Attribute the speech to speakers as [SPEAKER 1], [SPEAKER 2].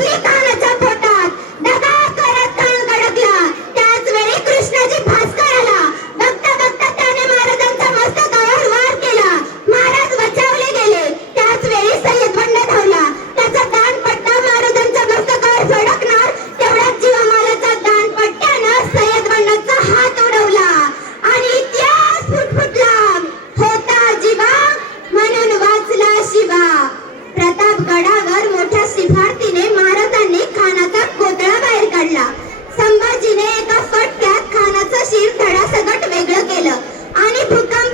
[SPEAKER 1] சீதான Republican